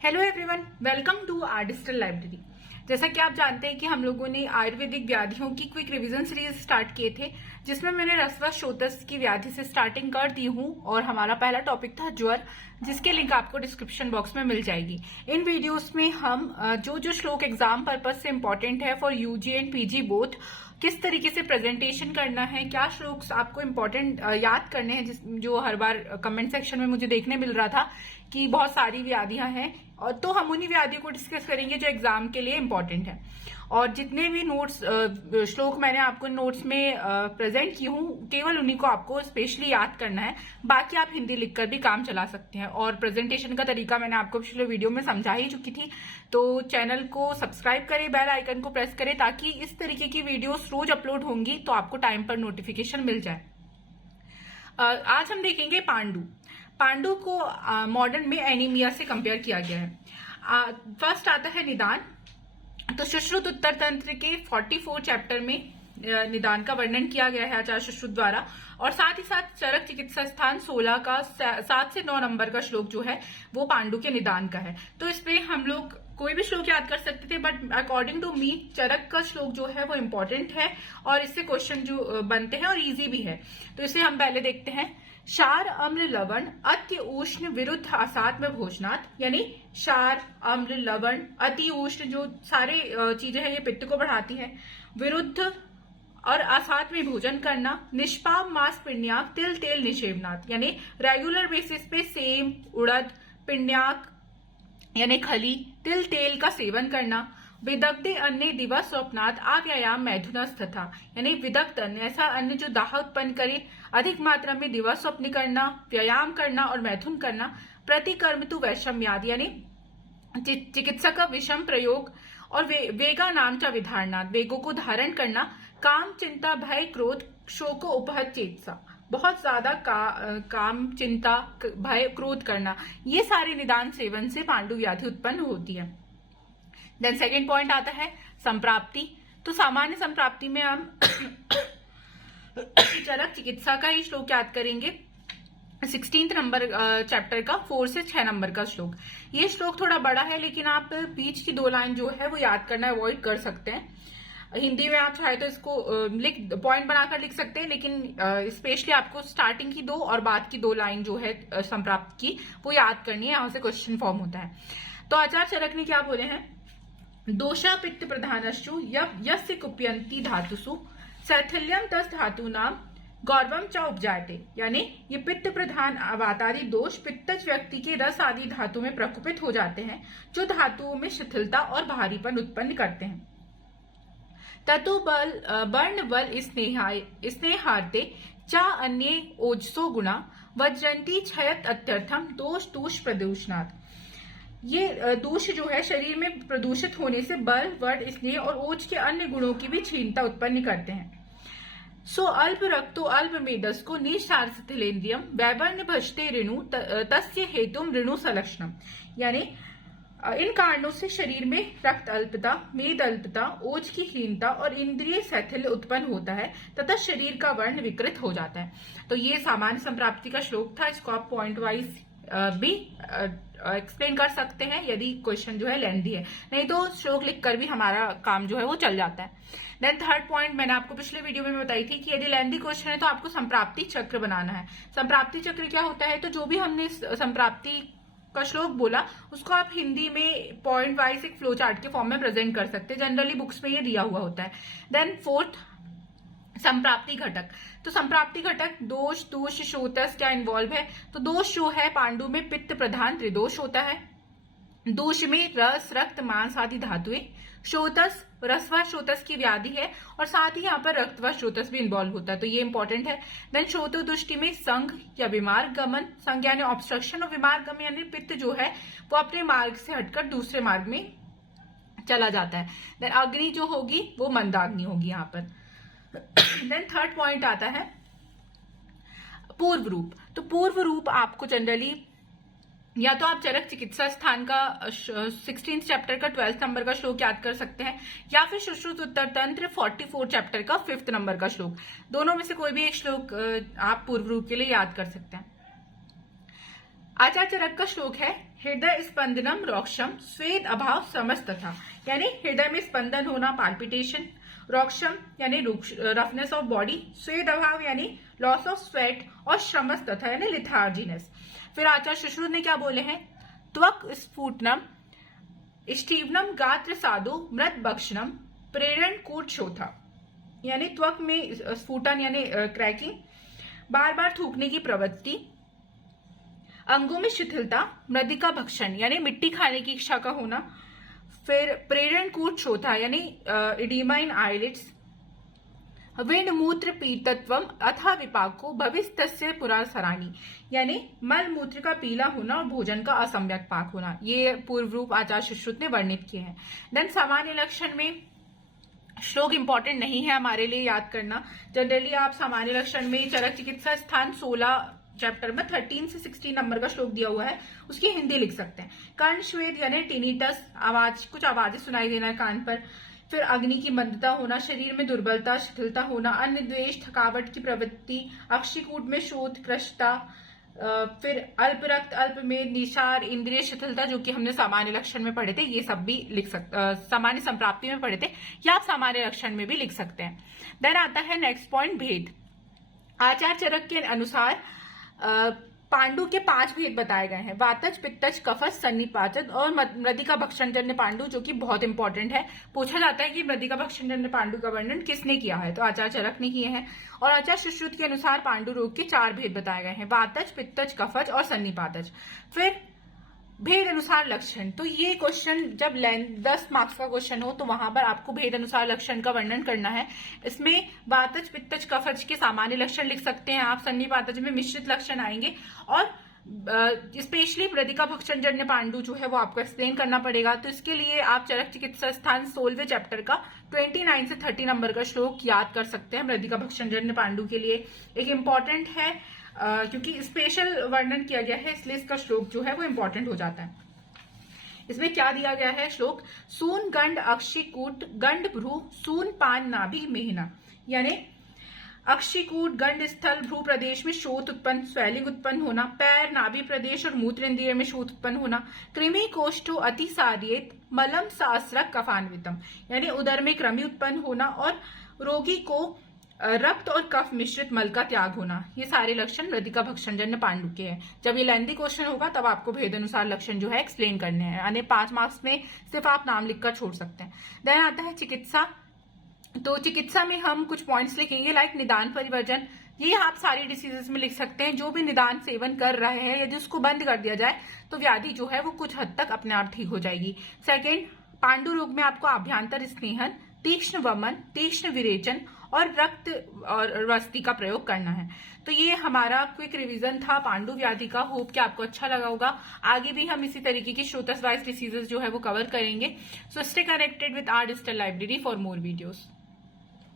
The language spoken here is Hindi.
Hello everyone, welcome to our digital library. जैसा कि आप जानते हैं कि हम लोगों ने आयुर्वेदिक व्याधियों की क्विक रिवीजन सीरीज स्टार्ट किए थे, जिसमें मैंने रसवश की व्याधि से स्टार्टिंग कर दी हूं और हमारा पहला टॉपिक था ज्वर, जिसके लिंक आपको डिस्क्रिप्शन बॉक्स में मिल जाएगी। इन वीडियोस में हम जो श्लोक एग्जाम पर्पज से इम्पोर्टेंट है for UG and PG both, किस तरीके से प्रेजेंटेशन करना है, क्या श्लोक्स आपको इम्पोर्टेंट याद करने हैं, जो हर बार कमेंट सेक्शन में मुझे देखने मिल रहा था कि बहुत सारी व्याधियां हैं, और तो हम उन्हीं व्याधियों को डिस्कस करेंगे जो एग्जाम के लिए इम्पोर्टेंट है। और जितने भी नोट्स श्लोक मैंने आपको नोट्स में प्रेजेंट की हूँ, केवल उन्हीं को आपको स्पेशली याद करना है। बाकी आप हिंदी लिखकर भी काम चला सकते हैं। और प्रेजेंटेशन का तरीका मैंने आपको पिछले वीडियो में समझा ही चुकी थी, तो चैनल को सब्सक्राइब करें, बेल आइकन को प्रेस करें, ताकि इस तरीके की वीडियोस रोज अपलोड होंगी तो आपको टाइम पर नोटिफिकेशन मिल जाए। आज हम देखेंगे पांडु को मॉडर्न में एनीमिया से कंपेयर किया गया है। फर्स्ट आता है निदान। तो सुश्रुत उत्तर तंत्र के 44 चैप्टर में निदान का वर्णन किया गया है आचार्य सुश्रुत द्वारा, और साथ ही साथ चरक चिकित्सा स्थान 16 का 7 से 9 नंबर का श्लोक जो है वो पांडु के निदान का है। तो इसपे हम लोग कोई भी श्लोक याद कर सकते थे, बट अकॉर्डिंग टू मी चरक का श्लोक जो है वो इम्पोर्टेंट है और इससे क्वेश्चन जो बनते हैं और इजी भी है। तो इसे हम पहले देखते हैं। क्षार अम्ल लवण अति उष्ण विरुद्ध असात में भोजनात्, यानी क्षार अम्ल लवण अति उष्ण जो सारे चीजें हैं ये पित्त को बढ़ाती है, विरुद्ध और असात में भोजन करना, निष्पाम मांस पिण्याक तिल तेल निषेवनात्, यानी रेगुलर बेसिस पे सेम उड़द पिण्याक यानी खली तिल तेल का सेवन करना, विदग्धे अन्य दिवस स्वप्नात् आव्यायाम मैथुनस् तथा, यानी विदग्ध अन्न ऐसा अन्न जो दाह उत्पन्न करे, अधिक मात्रा में दिवस स्वप्न करना, व्यायाम करना और मैथुन करना, प्रतिकर्म तु वैषम्यादि, यानी चिकित्सा का विषम प्रयोग, और वेगा नाम च विधारणात्, वेगों को धारण करना, काम चिंता भय क्रोध शोको उपहत चेतसा, बहुत ज्यादा काम चिंता भय क्रोध करना, ये सारे निदान सेवन से पांडु व्याधि उत्पन्न होती है। देन सेकेंड पॉइंट आता है संप्राप्ति। तो सामान्य संप्राप्ति में हम चरक चिकित्सा का ही श्लोक याद करेंगे, 16 नंबर चैप्टर का 4 से 6 नंबर का श्लोक। ये श्लोक थोड़ा बड़ा है, लेकिन आप बीच की 2 लाइन जो है वो याद करना अवॉइड कर सकते हैं। हिंदी में आप चाहे तो इसको पॉइंट बनाकर लिख सकते हैं, लेकिन स्पेशली आपको स्टार्टिंग की 2 और बाद की 2 लाइन जो है संप्राप्त की वो याद करनी है, यहाँ से क्वेश्चन फॉर्म होता है। तो आचार्य चरक ने क्या बोले हैं, दोषा पित्त प्रधानश्चु यस्य कुप्यंती धातुषु शैथिल्यम तस् धातु नाम गौरवम च उपजायते, यानी ये पित्त प्रधान वातादि दोष पित्तज व्यक्ति के रस आदि धातु में प्रकुपित हो जाते हैं, जो धातुओं में शिथिलता और भारीपन उत्पन्न करते हैं। ततु बल वर्ण बल स्नेहार्ते चा अन्य ओजसो गुणा वज्रंती क्षयत अत्यर्थम दोष दूष प्रदूषणात्, ये दोष जो है शरीर में प्रदूषित होने से बल वर्ण स्नेह और ओज के अन्य गुणों की भी क्षीणता उत्पन्न करते हैं। सो अल्प रक्तो अल्प मेदस को निशार्थिलेन्द्रियम वैवर्ण भजते ऋणु तस्य हेतुम ऋणु सलक्षणम, यानी इन कारणों से शरीर में रक्त अल्पता, मेद अल्पता, ओज की हीनता और इंद्रिय शैथिल्य उत्पन्न होता है तथा शरीर का वर्ण विकृत हो जाता है। तो ये सामान्य संप्राप्ति का श्लोक था। इसको आप पॉइंट वाइज भी एक्सप्लेन कर सकते हैं यदि क्वेश्चन जो है लेंथी है, नहीं तो श्लोक लिखकर भी हमारा काम जो है वो चल जाता है। देन थर्ड पॉइंट मैंने आपको पिछले वीडियो में बताई थी कि यदि लेंथी क्वेश्चन है तो आपको संप्राप्ति चक्र बनाना है। संप्राप्ति चक्र क्या होता है, तो जो भी हमने संप्राप्ति का श्लोक बोला उसको आप हिंदी में पॉइंट वाइज एक फ्लो चार्ट के फॉर्म में प्रेजेंट कर सकते हैं। जनरली बुक्स में ये दिया हुआ होता है। देन फोर्थ संप्राप्ति घटक। तो संप्राप्ति घटक दोष दोष शोतस क्या इन्वॉल्व है, तो दोष जो है पांडु में पित्त प्रधान त्रिदोष होता है। दोष में रस रक्त मांस आदि धातुएं, शोतस रसवा शोतस की व्याधि है, और साथ ही यहाँ पर रक्तवा शोतस भी इन्वॉल्व होता है, तो ये इंपॉर्टेंट है। देन शोतो दुष्टि में संघ या विमार गमन, संघ यानी ऑब्स्ट्रक्शन, और विमार गमन यानी पित्त जो है वो अपने मार्ग से हटकर दूसरे मार्ग में चला जाता है। देन अग्नि जो होगी वो मंदाग्नि होगी यहाँ पर। देन थर्ड पॉइंट आता है पूर्व रूप। तो पूर्व रूप आपको जनरली या तो आप चरक चिकित्सा स्थान का 16 चैप्टर का 12 नंबर का श्लोक याद कर सकते हैं, या फिर सुश्रुत उत्तर तंत्र 44 चैप्टर का 5th नंबर का श्लोक, दोनों में से कोई भी एक श्लोक आप पूर्व रूप के लिए याद कर सकते हैं। आचार्य चरक का श्लोक है, हृदय स्पंदनम रोक्षम, स्वेद अभाव समस्त था, यानी हृदय में स्पंदन होना, पाल्पिटेशन, रोक्षम यानी रफनेस ऑफ बॉडी, स्वेद अभाव यानी लॉस ऑफ स्वेट, और श्रमस तथा यानी लिथार्जीनेस। फिर आचार्य सुश्रुत ने क्या बोले हैं, त्वक स्फुटनम, स्टीवनम गात्र साधु, मृत भक्षणम, प्रेरण कूट शोथा, यानी त्वक में स्फुटन यानी क्रैकिंग, बार बार थूकने की प्रवृत्ति, अंगों में शिथिलता, मृदिका भक्षण यानी मिट्टी खाने की इच्छा का होना, फिर प्रेरण कूट शोथा यानी इडीमा इन आईलिड्स, विंड मूत्र पीतत्वम अथा विपाको भविष्य पुरासराणी, यानी मल मूत्र का पीला होना और भोजन का असम्यक पाक होना। ये पूर्व रूप आचार्य सुश्रुत ने वर्णित किए हैं। देन सामान्य लक्षण में श्लोक इंपॉर्टेंट नहीं है हमारे लिए याद करना। जनरली आप सामान्य लक्षण में चरक चिकित्सा स्थान 16 चैप्टर में 13 से 16 नंबर का श्लोक दिया हुआ है, उसकी हिंदी लिख सकते हैं। कर्ण श्वेद यानी टिनिटस, आवाज, कुछ आवाजें सुनाई देना है कान पर, फिर अग्नि की मंदता होना, शरीर में दुर्बलता शिथिलता होना, अन्य द्वेष थकावट की प्रवृत्ति, अक्षिकूट में शोथ कृष्टता, फिर अल्प रक्त, अल्प मेद, निशार, इंद्रिय शिथिलता, जो कि हमने सामान्य लक्षण में पढ़े थे, ये सब भी लिख सकते, सामान्य संप्राप्ति में पढ़े थे, या आप सामान्य लक्षण में भी लिख सकते हैं। देन आता है नेक्स्ट पॉइंट, भेद। आचार्य चरक के अनुसार पांडु के 5 भेद बताए गए हैं, वातज, पित्तज, कफज, सन्निपातज और मृदिका भक्षणजन्य पांडु, जो कि बहुत इंपॉर्टेंट है। पूछा जाता है कि मृदिका भक्षणजन्य पांडु का वर्णन किसने किया है, तो आचार्य चरक ने किए हैं। और आचार्य सुश्रुत के अनुसार पांडु रोग के 4 भेद बताए गए हैं, वातज, पित्तज, कफज और सन्निपातज। फिर भेद अनुसार लक्षण, तो ये क्वेश्चन जब 10 मार्क्स का क्वेश्चन हो तो वहां पर आपको भेद अनुसार लक्षण का वर्णन करना है। इसमें वातज, पित्तज, कफज के सामान्य लक्षण लिख सकते हैं आप, सन्निपातज में मिश्रित लक्षण आएंगे, और स्पेशली मृदिका भक्षणजन्य पांडु जो है वो आपको एक्सप्लेन करना पड़ेगा। तो इसके लिए आप चरक चिकित्सा स्थान 16वें चैप्टर का 29 से 30 नंबर का श्लोक याद कर सकते हैं। मृदिका भक्षणजन्य पांडु के लिए एक इम्पॉर्टेंट है, क्योंकि स्पेशल वर्णन किया गया है, इसलिए इसका श्लोक जो है वो इंपॉर्टेंट हो जाता है। इसमें क्या दिया गया है श्लोक, सून गंड अक्षिकूट गंड भ्रू सून पान नाभि मेहना, यानी अक्षिकूट गंड स्थल भ्रू प्रदेश में शोथ उत्पन्न, स्वेलिंग उत्पन्न होना, पैर, नाभि प्रदेश और मूत्र इंद्रिय में शोथ उत्पन्न होना, कृमि कोष्ठो अतिसार्येत मलम सास्रक कफान्वितम, यानी उदर में कृमि उत्पन्न होना और रोगी को रक्त और कफ मिश्रित मल का त्याग होना। ये सारे लक्षण मृदिका भक्षणजन्य पांडु के हैं। जब ये लेंथी क्वेश्चन होगा तब आपको भेद अनुसार लक्षण जो है एक्सप्लेन करने हैं, यानी 5 मार्क्स में सिर्फ आप नाम लिखकर छोड़ सकते हैं। देन आता है चिकित्सा। तो चिकित्सा में हम कुछ पॉइंट्स लिखेंगे, लाइक निदान परिवर्जन, ये आप सारी डिसीजेस में लिख सकते हैं। जो भी निदान सेवन कर रहे हैं यदि उसको बंद कर दिया जाए तो व्याधि जो है वो कुछ हद तक अपने आप ठीक हो जाएगी। सेकेंड, पांडु रोग में आपको आभ्यंतर स्नेहन, तीक्ष्ण वमन, तीक्ष्ण विरेचन और रक्त और रस्ती का प्रयोग करना है। तो ये हमारा क्विक रिवीजन था पांडु व्याधि का। होप कि आपको अच्छा लगा होगा। आगे भी हम इसी तरीके की श्रोतस वाइज डिसीजेस जो है वो कवर करेंगे। So stay connected with our digital library for more videos.